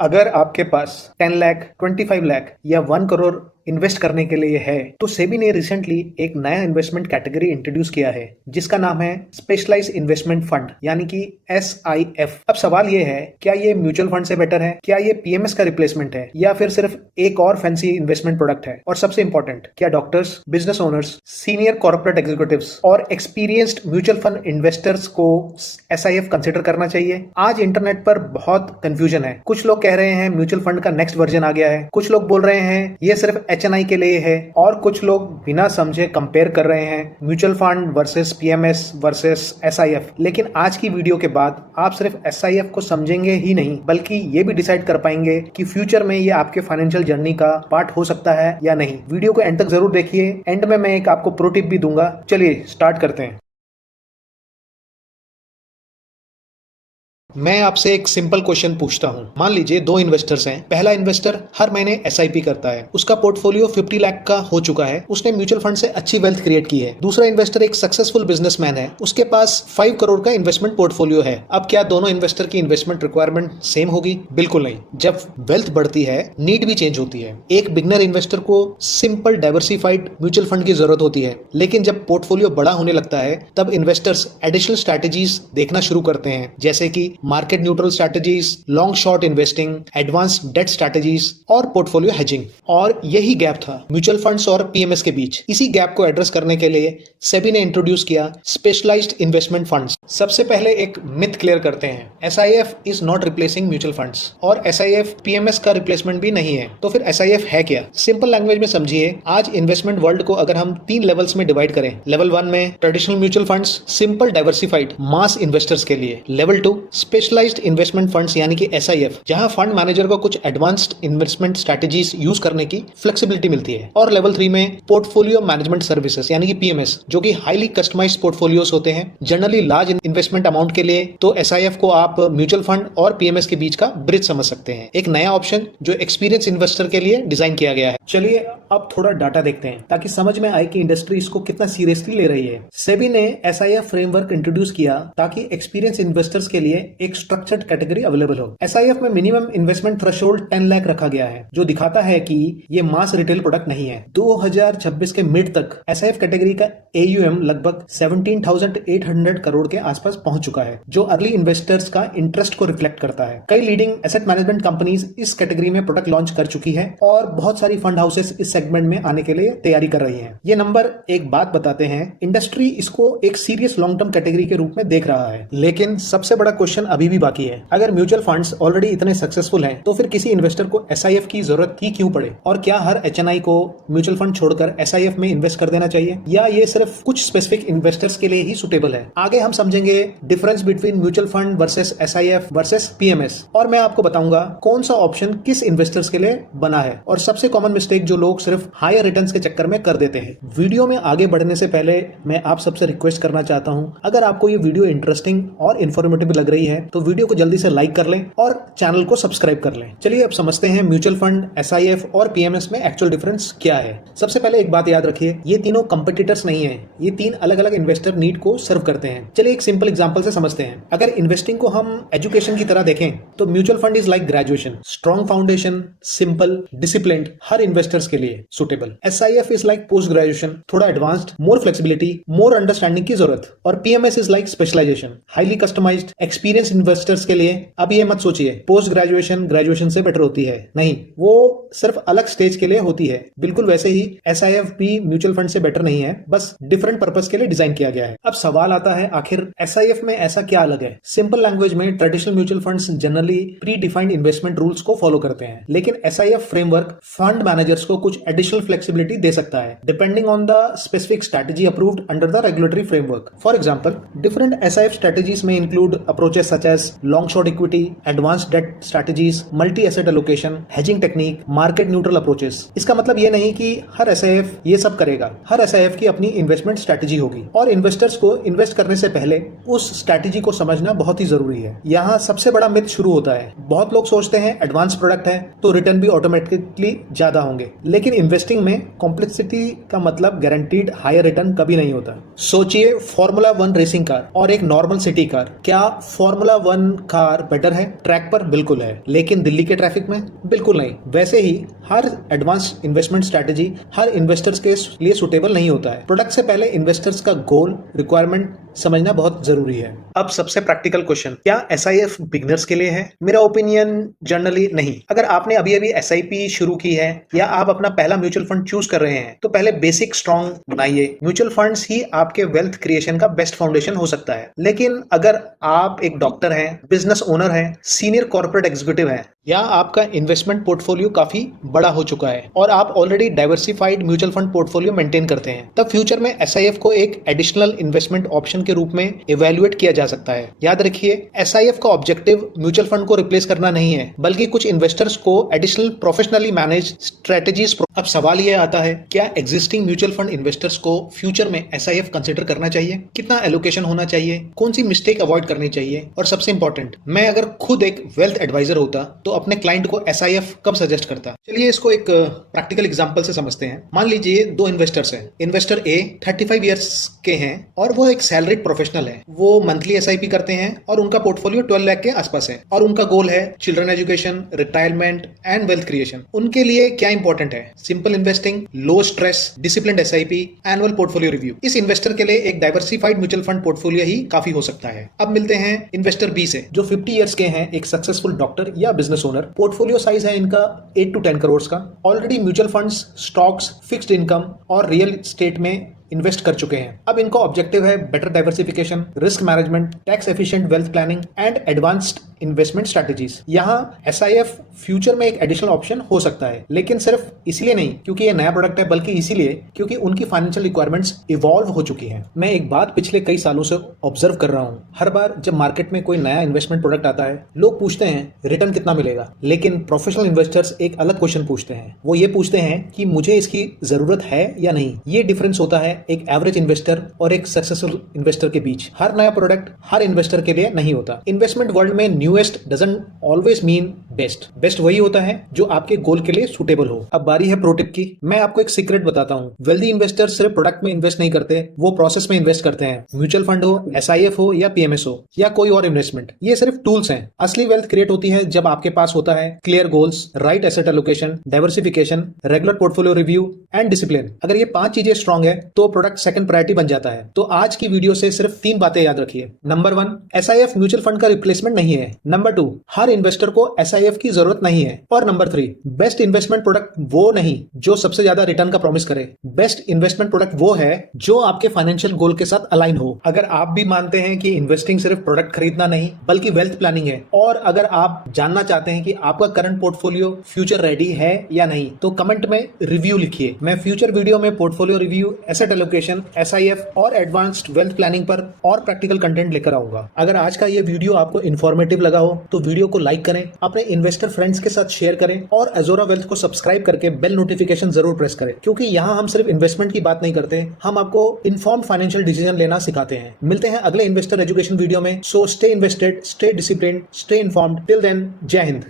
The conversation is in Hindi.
अगर आपके पास 10 लाख, 25 लाख या 1 करोड़ इन्वेस्ट करने के लिए है तो सेबी ने रिसेंटली एक नया इन्वेस्टमेंट कैटेगरी इंट्रोड्यूस किया है जिसका नाम है स्पेशलाइज्ड इन्वेस्टमेंट फंड यानी कि SIF। अब सवाल ये है, क्या ये म्यूचुअल फंड से बेटर है, क्या ये PMS का रिप्लेसमेंट है या फिर सिर्फ एक और फैंसी इन्वेस्टमेंट प्रोडक्ट है? और सबसे इंपॉर्टेंट, क्या doctors, business owners, senior corporate executives और एक्सपीरियंस्ड म्यूचुअल फंड इन्वेस्टर्स को SIF कंसिडर करना चाहिए? आज इंटरनेट पर बहुत कंफ्यूजन है। कुछ लोग कह रहे हैं म्यूचुअल फंड का नेक्स्ट वर्जन आ गया है, कुछ लोग बोल रहे हैं ये सिर्फ HNI के लिए है और कुछ लोग बिना समझे कंपेयर कर रहे हैं mutual fund versus PMS versus SIF। लेकिन आज की वीडियो के बाद आप सिर्फ SIF को समझेंगे ही नहीं बल्कि ये भी डिसाइड कर पाएंगे कि फ्यूचर में ये आपके फाइनेंशियल जर्नी का पार्ट हो सकता है या नहीं। वीडियो को एंड तक जरूर देखिए, एंड में मैं एक आपको प्रो टिप भी दूंगा। चलिए स्टार्ट करते हैं। मैं आपसे एक सिंपल क्वेश्चन पूछता हूं। मान लीजिए दो इन्वेस्टर्स हैं। पहला इन्वेस्टर हर महीने SIP करता है, उसका पोर्टफोलियो 50 लाख का हो चुका है, उसने म्यूचुअल फंड से अच्छी वेल्थ क्रिएट की है। दूसरा इन्वेस्टर एक सक्सेसफुल बिजनेसमैन है, उसके पास 5 करोड़ का इन्वेस्टमेंट पोर्टफोलियो है। अब क्या दोनों इन्वेस्टर की इन्वेस्टमेंट रिक्वायरमेंट सेम होगी? बिल्कुल नहीं। जब वेल्थ बढ़ती है नीड भी चेंज होती है। एक बिगनर इन्वेस्टर को सिंपल डाइवर्सिफाइड म्यूचुअल फंड की जरूरत होती है, लेकिन जब पोर्टफोलियो बड़ा होने लगता है तब इन्वेस्टर्स एडिशनल स्ट्रैटेजीज देखना शुरू करते हैं, जैसे कि market neutral strategies, long short investing, advanced debt strategies और पोर्टफोलियो हेजिंग। और यही गैप था म्यूचुअल फंड्स और PMS के बीच। इसी गैप को एड्रेस करने के लिए सेबी ने इंट्रोड्यूस किया स्पेशलाइज्ड इन्वेस्टमेंट फंड्स। सबसे पहले एक मिथ क्लियर करते हैं, SIF is not replacing mutual funds और SIF PMS का रिप्लेसमेंट भी नहीं है। तो फिर SIF है क्या? सिंपल लैंग्वेज में समझिए, आज इन्वेस्टमेंट वर्ल्ड को अगर हम 3 लेवल्स में डिवाइड करें, लेवल 1 में traditional mutual funds, simple diversified mass investors के लिए। लेवल 2 स्पेशलाइज्ड इन्वेस्टमेंट फंड्स यानी कि SIF, जहां फंड मैनेजर को कुछ एडवांस्ड इन्वेस्टमेंट स्ट्रैटेजीज यूज करने की फ्लेक्सिबिलिटी मिलती है। और लेवल 3 में पोर्टफोलियो मैनेजमेंट सर्विसेज यानी कि PMS, जो कि हाईली कस्टमाइज्ड पोर्टफोलियोज होते हैं जनरली लार्ज इन्वेस्टमेंट अमाउंट के लिए। तो SIF को आप म्यूचुअल फंड और PMS के बीच का ब्रिज समझ सकते हैं, एक नया ऑप्शन जो एक्सपीरियंस इन्वेस्टर के लिए डिजाइन किया गया है। चलिए अब थोड़ा डाटा देखते हैं ताकि समझ में आए कि इंडस्ट्री इसको कितना सीरियसली ले रही है। सेबी ने SIF फ्रेमवर्क इंट्रोड्यूस किया ताकि एक्सपीरियंस इन्वेस्टर्स के लिए एक स्ट्रक्चर्ड कैटेगरी अवेलेबल हो। SIF में मिनिमम इन्वेस्टमेंट थ्रेशोल्ड 10 लाख रखा गया है, जो दिखाता है कि ये मास रिटेल प्रोडक्ट नहीं है। 2026 के मिड तक SIF कैटेगरी का AUM लगभग 17,800 करोड़ के आसपास पहुंच चुका है, जो अर्ली इन्वेस्टर्स का इंटरेस्ट को रिफ्लेक्ट करता है। कई लीडिंग एसेट मैनेजमेंट कंपनीज इस कैटेगरी में प्रोडक्ट लॉन्च कर चुकी है और बहुत सारी फंड हाउसेस इस सेगमेंट में आने के लिए तैयारी कर रही हैं। ये नंबर एक बात बताते हैं, इंडस्ट्री इसको एक सीरियस लॉन्ग टर्म कैटेगरी के रूप में देख रहा है। लेकिन सबसे बड़ा क्वेश्चन अभी भी बाकी है, अगर म्यूचुअल फंड्स ऑलरेडी इतने सक्सेसफुल हैं तो फिर किसी इन्वेस्टर को SIF की जरूरत ही क्यों पड़े? और क्या हर HNI को म्यूचुअल फंड छोड़कर SIF में इन्वेस्ट कर देना चाहिए या ये सिर्फ कुछ स्पेसिफिक इन्वेस्टर्स के लिए ही सुटेबल है? आगे हम समझेंगे difference between mutual fund versus SIF versus PMS, और मैं आपको बताऊंगा कौन सा ऑप्शन किस इन्वेस्टर्स के लिए बना है और सबसे कॉमन मिस्टेक जो लोग सिर्फ हायर रिटर्न्स के चक्कर में कर देते हैं। वीडियो में आगे बढ़ने से पहले मैं आप सबसे रिक्वेस्ट करना चाहता हूं, अगर आपको ये वीडियो इंटरेस्टिंग और इन्फॉर्मेटिव लग रही है तो वीडियो को जल्दी से लाइक कर लें और चैनल को सब्सक्राइब कर लें। चलिए अब समझते हैं म्यूचुअल फंड, SIF और PMS में एक्चुअल डिफरेंस क्या है। सबसे पहले एक बात याद रखिए, ये तीनों कंपटीटर्स नहीं है, ये 3 अलग अलग इन्वेस्टर नीड को सर्व करते हैं। चलिए एक सिंपल एग्जांपल से समझते हैं। अगर इन्वेस्टिंग को हम एजुकेशन की तरह देखें तो mutual fund is like graduation, strong foundation, simple, disciplined, हर इन्वेस्टर्स के लिए suitable. SIF is like post graduation, थोड़ा advanced, more flexibility, more understanding की जरूरत। और PMS is like specialization, highly customized, experience investors के लिए। अब ये मत सोचिए पोस्ट ग्रेजुएशन से बेटर होती है, नहीं, वो सिर्फ अलग स्टेज के लिए होती है। बिल्कुल वैसे ही SIF भी म्यूचुअल फंड से बेटर नहीं है, बस डिफरेंट पर्पस के लिए डिजाइन किया गया है। अब सवाल आता है, आखिर SIF में ऐसा क्या अलग है? सिंपल लैंग्वेज में traditional mutual funds generally pre defined investment rules को फॉलो करते हैं, लेकिन SIF फ्रेमवर्क फंड मैनेजर्स को कुछ एडिशनल फ्लेक्सिबिलिटी दे सकता है depending on the specific strategy approved under the regulatory framework. For example, different SIF strategies में include approaches such as long short equity, advanced debt strategies, multi asset allocation, hedging technique, market neutral approaches. इसका मतलब ये नहीं कि हर SIF ये सब करेगा, हर SIF की अपनी इन्वेस्टमेंट स्ट्रैटेजी होगी और इन्वेस्टर्स को इन्वेस्ट करने से पहले उस स्ट्रैटेजी को समझना बहुत ही जरूरी है। यहाँ सबसे बड़ा मिथ शुरू होता है। बहुत लोग सोचते हैं एडवांस प्रोडक्ट है तो रिटर्न भी ऑटोमेटिकली ज्यादा होंगे, लेकिन इन्वेस्टिंग में कॉम्प्लेक्सिटी का मतलब गारंटीड हायर रिटर्न कभी नहीं होता। सोचिए Formula 1 रेसिंग कार और एक नॉर्मल सिटी कार, क्या Formula फार्मूला 1 कार बेटर है ट्रैक पर, बिल्कुल है, लेकिन दिल्ली के ट्रैफिक में बिल्कुल नहीं। वैसे ही हर एडवांस इन्वेस्टमेंट स्ट्रैटेजी हर इन्वेस्टर्स के लिए सुटेबल नहीं होता है। प्रोडक्ट से पहले इन्वेस्टर्स का गोल रिक्वायरमेंट समझना बहुत जरूरी है। अब सबसे प्रैक्टिकल क्वेश्चन, क्या SIF बिगिनर्स के लिए है? मेरा ओपिनियन जनरली नहीं। अगर आपने अभी अभी SIP शुरू की है या आप अपना पहला म्यूचुअल फंड चूज कर रहे हैं तो पहले बेसिक स्ट्रॉन्ग बनाइए। म्यूचुअल फंड्स ही आपके वेल्थ क्रिएशन का बेस्ट फाउंडेशन हो सकता है। लेकिन अगर आप एक डॉक्टर हैं, बिजनेस ओनर हैं, सीनियर कॉर्पोरेट एग्जीक्यूटिव हैं या आपका इन्वेस्टमेंट पोर्टफोलियो काफी बड़ा हो चुका है और आप already diversified mutual fund portfolio maintain करते हैं, तब फ्यूचर में SIF को एक एडिशनल इन्वेस्टमेंट ऑप्शन के रूप में इवैल्यूएट किया जा सकता है। याद रखिए, SIF का ऑब्जेक्टिव म्यूचुअल फंड को रिप्लेस करना नहीं है, बल्कि कुछ इन्वेस्टर्स को एडिशनल प्रोफेशनली मैनेज स्ट्रेटेजीज। अब सवाल यह आता है, क्या एग्जिस्टिंग म्यूचुअल फंड इन्वेस्टर्स को फ्यूचर में SIF कंसिडर करना चाहिए? कितना एलोकेशन होना चाहिए? कौन सी मिस्टेक अवॉइड करनी चाहिए? और सबसे इंपॉर्टेंट, मैं अगर खुद एक वेल्थ एडवाइजर होता तो अपने क्लाइंट को SIF कब सजेस्ट करता? चलिए इसको एक प्रैक्टिकल एग्जांपल से समझते हैं। मान लीजिए दो इन्वेस्टर्स हैं। इन्वेस्टर A 35 इयर्स के हैं और वो एक सैलरीड प्रोफेशनल है। वो मंथली SIP करते हैं और उनका पोर्टफोलियो 12 लाख के आसपास है और उनका गोल है children education, retirement and wealth creation. उनके लिए क्या इंपॉर्टेंट है? Simple investing, low stress, disciplined SIP, annual portfolio review. इस इन्वेस्टर के लिए एक डाइवर्सिफाइड म्यूचुअल फंड पोर्टफोलियो ही काफी हो सकता है। अब मिलते हैं इन्वेस्टर B से, जो 50 इयर्स के हैं, एक सक्सेसफुल डॉक्टर या बिजनेस ओनर। पोर्टफोलियो साइज है इनका 8 to 10 करोड़ का। Already mutual funds, stocks, fixed income और रियल एस्टेट में इन्वेस्ट कर चुके हैं। अब इनका ऑब्जेक्टिव है better diversification, risk management, tax efficient wealth planning and advanced investment strategies. यहाँ SIF फ्यूचर में एक एडिशनल ऑप्शन हो सकता है, लेकिन सिर्फ इसलिए नहीं क्योंकि ये नया प्रोडक्ट है, बल्कि इसीलिए क्योंकि उनकी फाइनेंशियल रिक्वायरमेंट्स इवॉल्व हो चुकी हैं। मैं एक बात पिछले कई सालों से ऑब्जर्व कर रहा हूँ, हर बार जब मार्केट में कोई नया इन्वेस्टमेंट प्रोडक्ट आता है, लोग पूछते हैं रिटर्न कितना मिलेगा, लेकिन प्रोफेशनल इन्वेस्टर्स एक अलग क्वेश्चन पूछते हैं। वो ये पूछते हैं कि मुझे इसकी जरूरत है या नहीं। ये डिफरेंस होता है एक एवरेज इन्वेस्टर और एक सक्सेसफुल इन्वेस्टर के बीच। हर नया प्रोडक्ट हर इन्वेस्टर के लिए नहीं होता। इन्वेस्टमेंट वर्ल्ड में newest doesn't always mean best. Best वही होता है जो आपके गोल के लिए सुटेबल हो। अब बारी है प्रो टिप की। मैं आपको एक सीक्रेट बताता हूँ। वेल्दी इन्वेस्टर सिर्फ प्रोडक्ट में इन्वेस्ट नहीं करते, वो प्रोसेस में इन्वेस्ट करते हैं। म्यूचुअल फंड हो, SIF हो या PMS हो या कोई और इन्वेस्टमेंट, ये सिर्फ टूल्स हैं। असली वेल्थ क्रिएट होती है जब आपके पास होता है clear goals, right asset allocation, diversification, regular portfolio review and discipline. अगर ये 5 चीजें स्ट्रॉन्ग है तो प्रोडक्ट सेकंड प्रायोरिटी बन जाता है। तो आज की वीडियो से सिर्फ 3 बातें याद रखिए। नंबर 1, SIF म्यूचुअल फंड का रिप्लेसमेंट नहीं है। नंबर 2, हर इन्वेस्टर को SIF की जरूरत नहीं है। और नंबर 3, बेस्ट इन्वेस्टमेंट प्रोडक्ट वो नहीं जो सबसे ज्यादा रिटर्न का प्रॉमिस करे। बेस्ट इन्वेस्टमेंट प्रोडक्ट वो है जो आपके फाइनेंशियल गोल के साथ अलाइन हो। अगर आप भी मानते हैं कि इन्वेस्टिंग सिर्फ प्रोडक्ट खरीदना नहीं बल्कि वेल्थ प्लानिंग है, और अगर आप जानना चाहते हैं कि आपका करंट पोर्टफोलियो फ्यूचर रेडी है या नहीं, तो कमेंट में रिव्यू लिखिए। मैं फ्यूचर वीडियो में portfolio review, asset allocation, SIF और एडवांस्ड वेल्थ प्लानिंग पर और प्रैक्टिकल कंटेंट लेकर आऊंगा। अगर आज का ये वीडियो आपको इन्फॉर्मेटिव लगा हो तो वीडियो को लाइक करें, अपने इन्वेस्टर फ्रेंड्स के साथ शेयर करें और अजोरा वेल्थ को सब्सक्राइब करके बेल नोटिफिकेशन जरूर प्रेस करें, क्योंकि यहाँ हम सिर्फ इन्वेस्टमेंट की बात नहीं करते, हम आपको इन्फॉर्म्ड फाइनेंशियल डिसीजन लेना सिखाते हैं। मिलते हैं अगले इन्वेस्टर एजुकेशन वीडियो में। So stay invested, stay disciplined, stay informed. Till then, जय हिंद।